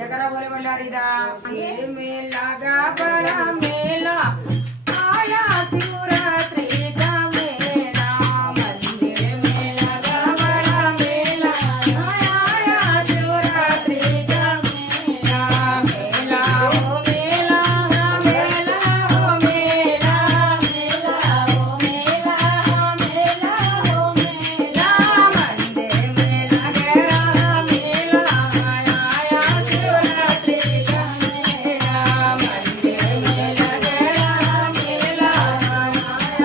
जयकारा बोले भंडारी दा ये मेला गा बड़ा मेला आया शिवरात्रि का मेला मंदिर मेला गा बड़ा मेला आया शिवरात्रि का मेला मेला हो मेला मेला हो मेला मेला हो मेला मेला हो मेला मंदिर मेला गया मेला आया शिवरात्रि का मेला मंदिर मेला गया मेला आया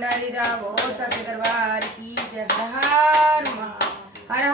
भंडारी राव सत्य दरबार की जय। हर हर